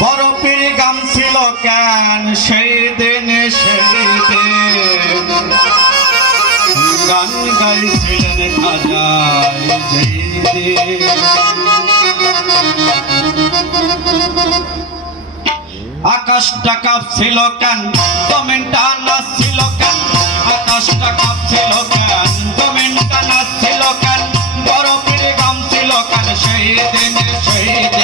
বরফের গান ছিল কেন? সেই দিনে সেই গান গাইছিলেন আকাশটা কাঁপছিল কেন? কমেন্টা নাচছিল কেন? আকাশটা কাঁপছিল কেন? কমেন্টা নাচছিল কেন? বরফের গাম ছিল কেন? সেই দিনে সেই দিন